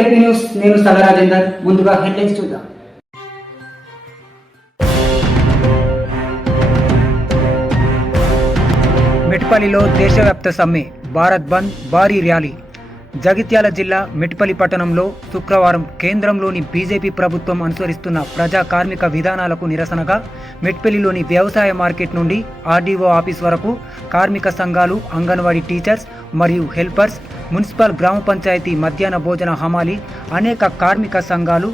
LP news, నేను సల రాజేందర్. ముందుగా హెడ్లైన్స్ చూద్దాం. మెట్పల్లిలో దేశవ్యాప్త సమ్మె, భారత్ బంద్, భారీ ర్యాలీ. జగిత్యాల జిల్లా మెట్పల్లి పట్టణంలో శుక్రవారం కేంద్రంలోని బీజేపీ ప్రభుత్వం అనుసరిస్తున్న ప్రజా కార్మిక విధానాలకు నిరసనగా మెట్పల్లిలోని వ్యవసాయ మార్కెట్ నుండి ఆర్డీఓ ఆఫీస్ వరకు కార్మిక సంఘాలు, అంగన్వాడీ టీచర్స్ మరియు హెల్పర్స్, మున్సిపల్ గ్రామ పంచాయతీ మధ్యాహ్న భోజన హమాలి, అనేక కార్మిక సంఘాలు,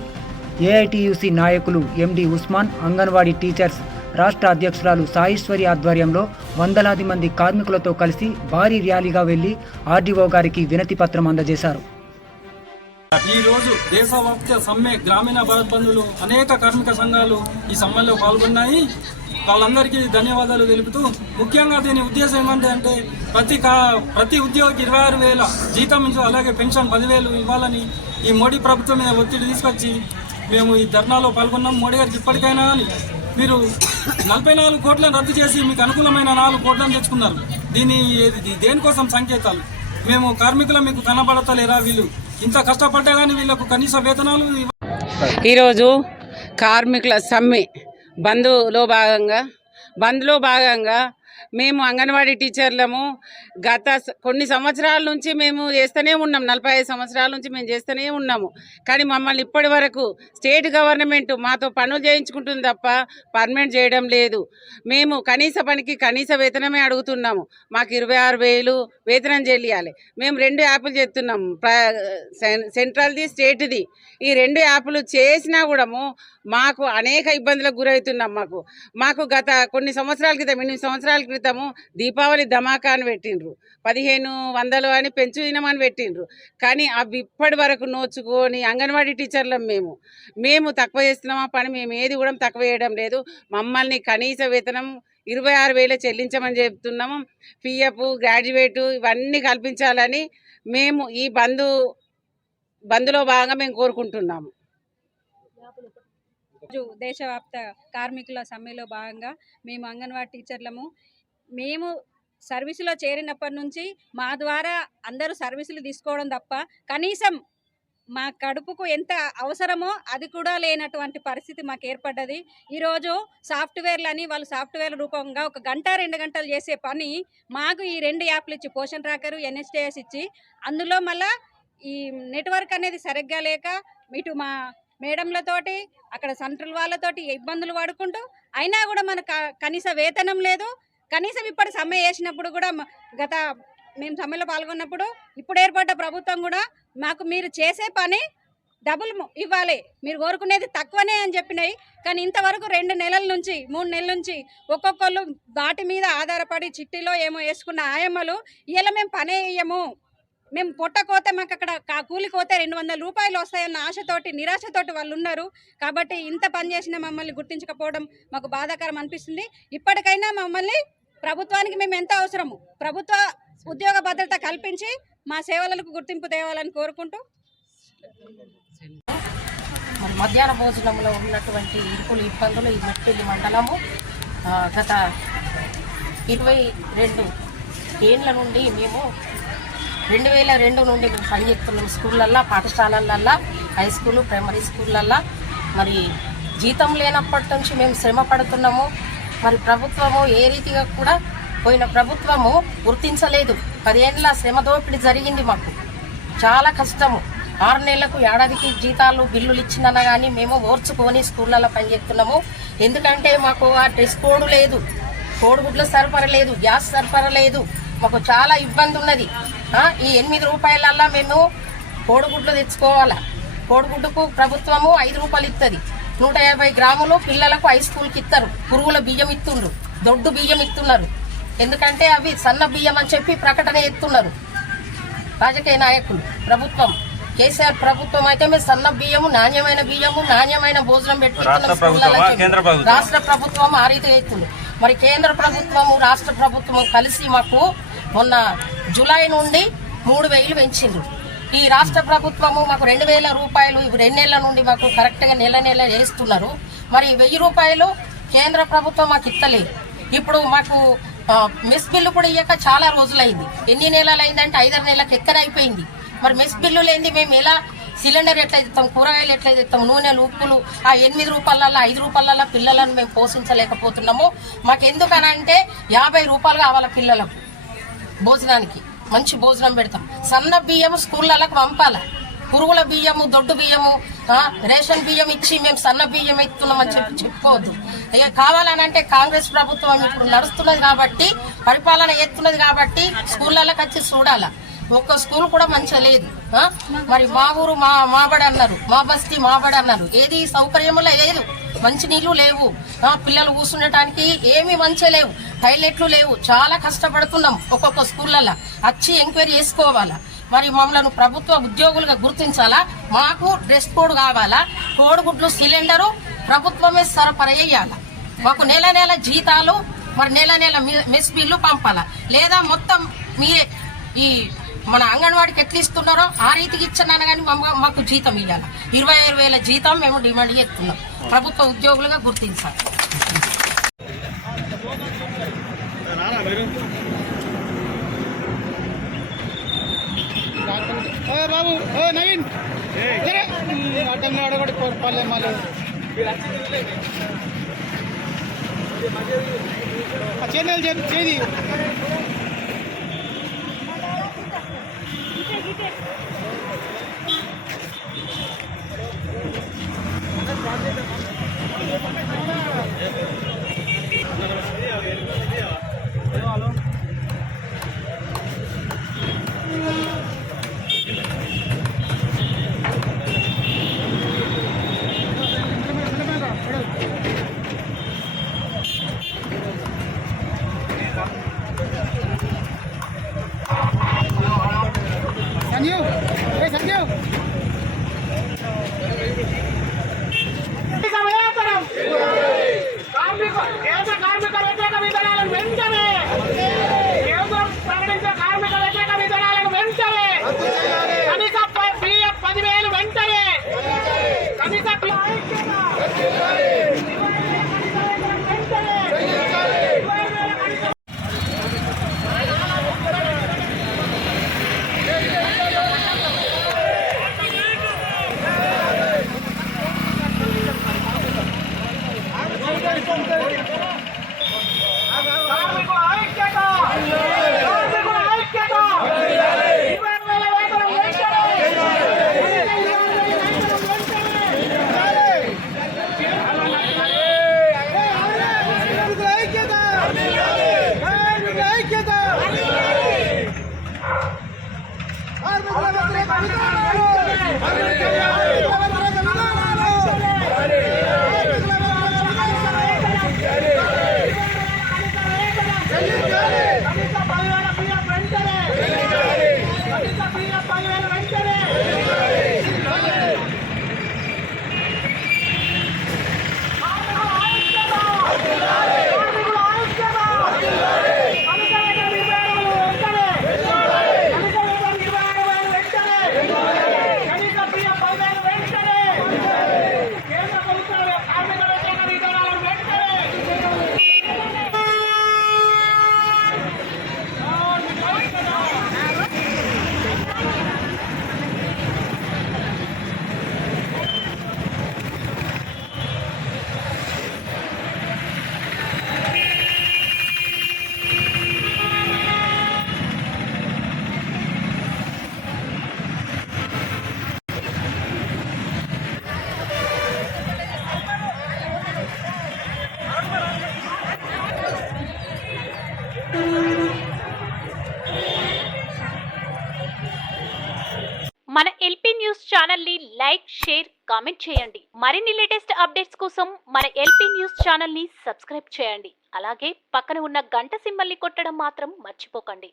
ఏఐటీయూసీ నాయకులు ఎండి ఉస్మాన్, అంగన్వాడీ టీచర్స్ రాష్ట్ర అధ్యక్షురాలు సాయేశ్వరి ఆధ్వర్యంలో వందలాది మంది కార్మికులతో కలిసి భారీ ర్యాలీగా వెళ్లి ఆర్డీఓ గారికి వినతి పత్రం అందజేశారు. ఈ రోజు దేశవ్యాప్త సమ్మె, గ్రామీణ భారత్ బంధువులు, అనేక కార్మిక సంఘాలు ఈ సమ్మెలో పాల్గొన్నాయి. వాళ్ళందరికీ ధన్యవాదాలు తెలుపుతూ, ముఖ్యంగా దీని ఉద్దేశం ఏమంటే ప్రతి ఉద్యోగికి 26,000 జీతం నుంచి అలాగే పెన్షన్ 10,000 ఇవ్వాలని ఈ మోడీ ప్రభుత్వం మీద ఒత్తిడి తీసుకొచ్చి మేము ఈ ధర్నాలో పాల్గొన్నాం. మోడీ గారికి ఇప్పటికైనా మీరు 44 కోట్లను రద్దు చేసి మీకు అనుకూలమైన 4 కోట్లను తెచ్చుకున్నారు. దేనికోసం సంకేతాలు? మేము కార్మికులు మీకు కనబడతలేరా? వీళ్ళు ఇంత కష్టపడ్డా కానీ వీళ్ళకు కనీస వేతనాలు. ఈరోజు కార్మికుల సమ్మె బంద్లో భాగంగా మేము అంగన్వాడీ టీచర్లము గత కొన్ని సంవత్సరాల నుంచి మేము చేస్తూనే ఉన్నాం. 45 సంవత్సరాల నుంచి మేము చేస్తూనే ఉన్నాము. కానీ మమ్మల్ని ఇప్పటి వరకు స్టేట్ గవర్నమెంట్ మాతో పనులు చేయించుకుంటుంది తప్ప పర్మనెంట్ చేయడం లేదు. మేము కనీస పనికి కనీస వేతనమే అడుగుతున్నాము. మాకు 26,000 వేతనం చెల్లియాలి. మేము 2 యాప్లు చేస్తున్నాము, సెంట్రల్ది, స్టేట్ది. ఈ 2 యాప్లు చేసినా కూడా మాకు అనేక ఇబ్బందులకు గురవుతున్నాం. మాకు గత కొన్ని సంవత్సరాల క్రితం, 8 సంవత్సరాల క్రితము దీపావళి ధమాకా అని పెట్టిండ్రు, 1500 అని పెంచుమని పెట్టిండ్రు. కానీ అవి ఇప్పటి వరకు నోచుకొని అంగన్వాడీ టీచర్లం మేము తక్కువ చేస్తున్నామా పని? మేము ఏది కూడా తక్కువ చేయడం లేదు. మమ్మల్ని కనీస వేతనం 26,000 చెల్లించమని చెప్తున్నాము. పిఎఫ్, గ్రాడ్యుయేట్ ఇవన్నీ కల్పించాలని మేము ఈ బంద్లో భాగంగా మేము కోరుకుంటున్నాము. దేశవ్యాప్త కార్మికుల సమ్మెలో భాగంగా మేము అంగన్వాడీ టీచర్లము. మేము సర్వీసులో చేరినప్పటి నుంచి మా ద్వారా అందరూ సర్వీసులు తీసుకోవడం తప్ప కనీసం మా కడుపుకు ఎంత అవసరమో అది కూడా లేనటువంటి పరిస్థితి మాకు ఏర్పడ్డది. ఈరోజు సాఫ్ట్వేర్లని వాళ్ళు సాఫ్ట్వేర్ రూపంగా 1 గంట 2 గంటలు చేసే పని మాకు ఈ 2 యాప్లు ఇచ్చి, పోషన్ ట్రాకరు, NSTS ఇచ్చి, అందులో మళ్ళీ ఈ నెట్వర్క్ అనేది సరిగ్గా లేక ఇటు మా మేడంలతోటి అక్కడ సెంట్రల్ వాళ్ళతోటి ఇబ్బందులు పడుకుంటూ అయినా కూడా మనకు కనీస వేతనం లేదు. కనీసం ఇప్పుడు సమ్మె చేసినప్పుడు కూడా మేము సమ్మెలో పాల్గొన్నప్పుడు ఇప్పుడు ఏర్పడ్డ ప్రభుత్వం కూడా మాకు మీరు చేసే పని డబుల్ ఇవ్వాలి, మీరు కోరుకునేది తక్కువనే అని చెప్పినాయి. కానీ ఇంతవరకు 2 నెలల నుంచి 3 నెలల నుంచి ఒక్కొక్కళ్ళు వాటి మీద ఆధారపడి చిట్టీలో ఏమో వేసుకున్న ఆయమ్మలు ఇలా మేము పనే వేయము, మేము పొట్టకోతే మాకు అక్కడ కూలికోతే 200 రూపాయలు వస్తాయన్న ఆశతోటి, నిరాశతోటి వాళ్ళు ఉన్నారు. కాబట్టి ఇంత పని చేసిన మమ్మల్ని గుర్తించకపోవడం మాకు బాధాకరం అనిపిస్తుంది. ఇప్పటికైనా మమ్మల్ని ప్రభుత్వానికి మేము ఎంత అవసరము, ప్రభుత్వ ఉద్యోగ భద్రత కల్పించి మా సేవలకు గుర్తింపు తేవాలని కోరుకుంటూ, మధ్యాహ్న భోజనంలో ఉన్నటువంటి ఇబ్బందులు ఈ మెట్పల్లి మండలము గత 22 ఏళ్ళ నుండి మేము 2002 నుండి మేము పనిచేస్తున్నాం. స్కూళ్ళల్లో, పాఠశాలలల్లో, హై స్కూలు, ప్రైమరీ స్కూళ్ళల్లో. మరి జీతం లేనప్పటి నుంచి మేము శ్రమ పడుతున్నాము. మరి ప్రభుత్వము ఏ రీతిగా కూడా పోయిన ప్రభుత్వము గుర్తించలేదు. 10 ఏళ్ళ శ్రమ దోపిడీ జరిగింది. మాకు చాలా కష్టము. 6 నెలలకు ఏడాదికి జీతాలు, బిల్లులు ఇచ్చినా కానీ మేము ఓర్చుకొని స్కూళ్ళల్లో పనిచేస్తున్నాము. ఎందుకంటే మాకు ఆ డ్రెస్ కోడ్ లేదు, కోడిగుడ్ల సరఫరా లేదు, గ్యాస్ సరఫరా లేదు. మాకు చాలా ఇబ్బంది ఉన్నది. ఈ 8 రూపాయలల్లా మేము కోడిగుడ్లు తెచ్చుకోవాలా. కోడిగుడ్డుకు ప్రభుత్వము 5 రూపాయలు ఇస్తుంది. 150 గ్రాములు పిల్లలకు హై స్కూల్కి ఇస్తారు. పురుగుల బియ్యం ఇస్తుండ్రు, దొడ్డు బియ్యం ఇస్తున్నారు. ఎందుకంటే అవి సన్న బియ్యం అని చెప్పి ప్రకటన ఎత్తున్నారు రాజకీయ నాయకులు. ప్రభుత్వం కేసీఆర్ ప్రభుత్వం అయితే మేము సన్న బియ్యము, నాణ్యమైన భోజనం పెట్టుకుంటున్నాం. రాష్ట్ర ప్రభుత్వం ఆ రీతిగా ఎత్తుంది. మరి కేంద్ర ప్రభుత్వము, రాష్ట్ర ప్రభుత్వము కలిసి మాకు మొన్న జూలై నుండి 3,000 పెంచిండ్రు. ఈ రాష్ట్ర ప్రభుత్వము మాకు 2,000 రూపాయలు 2 నెలల నుండి మాకు కరెక్ట్గా నెల వేస్తున్నారు. మరి 1,000 రూపాయలు కేంద్ర ప్రభుత్వం మాకు ఇస్తలేదు. ఇప్పుడు మాకు మెస్ బిల్లు కూడా ఇయ్యక చాలా రోజులైంది. ఎన్ని నెలలు అయిందంటే 5-6 నెలలకు ఎక్కడైపోయింది. మరి మెస్ బిల్లు లేని మేము ఎలా సిలిండర్ ఎట్లా తెస్తాం, కూరగాయలు ఎట్లా తెస్తాం, నూనెలు ఉప్పులు ఆ 8 రూపాయల 5 రూపాయల పిల్లలను మేము పోషించలేకపోతున్నాము. మాకు ఎందుకనంటే 50 రూపాయలు కావాలి పిల్లలకు భోజనానికి, మంచి భోజనం పెడతాం. సన్న బియ్యం స్కూళ్ళకు పంపాలి, పురుగుల బియ్యము దొడ్డు బియ్యము రేషన్ బియ్యం ఇచ్చి మేము సన్న బియ్యం ఎత్తున్నామని చెప్పుకోవద్దు. ఇక కావాలని అంటే కాంగ్రెస్ ప్రభుత్వం ఇప్పుడు నడుస్తున్నది కాబట్టి, పరిపాలన ఎత్తున్నది కాబట్టి స్కూళ్ళకి వచ్చి చూడాల. ఒక్క స్కూల్ కూడా మంచిగా లేదు. మరి మా ఊరు మాబడి అన్నారు, మా బస్తీ మాబడి అన్నారు, ఏది సౌకర్యములో లేదు, మంచి నీళ్లు లేవు, పిల్లలు కూర్చుండటానికి ఏమీ మంచిగా లేవు, టాయిలెట్లు లేవు. చాలా కష్టపడుతున్నాం. ఒక్కొక్క స్కూళ్ళల్లో వచ్చి ఎంక్వైరీ చేసుకోవాలా. మరి మమ్మల్ని ప్రభుత్వ ఉద్యోగులుగా గుర్తించాలా, మాకు డ్రెస్ కోడ్ కావాలా, కోడిగుడ్లు సిలిండరు ప్రభుత్వమే సరఫరా చేయాలా, మాకు నెల నెల జీతాలు, మరి నెల నెల మెస్ బిల్లు పంపాలా, లేదా మొత్తం మీరే ఈ మన అంగన్వాడికి ఎట్లా ఇస్తున్నారో ఆ రీతికి ఇచ్చినాను కానీ మాకు జీతం ఇవ్వాలి. 25,000 జీతం మేము డిమాండ్ చేస్తున్నాం. ప్రభుత్వ ఉద్యోగులుగా గుర్తించాలి. బాబు నవీన్ అడ్డంగా అడగొట్టి కోరుకోలే మళ్ళీ చేయాలి చేది సంజీవ్ సంజీవ్ కేంద్ర కార్మిక వ్యతిరేక విధానాలను వెంటనే, కేంద్రం ప్రకటించిన కార్మిక వ్యతిరేక విధానాలను వెంటనే, కనీస PF 10,000 వెంటనే, కనీస మన ఎల్పీ న్యూస్ ఛానల్ ని లైక్, షేర్, కామెంట్ చేయండి. మరిన్ని లేటెస్ట్ అప్డేట్స్ కోసం మన ఎల్పీ న్యూస్ ఛానల్ ని సబ్స్క్రైబ్ చేయండి. అలాగే పక్కన ఉన్న గంట సింబల్ ని కొట్టడం మాత్రం మర్చిపోకండి.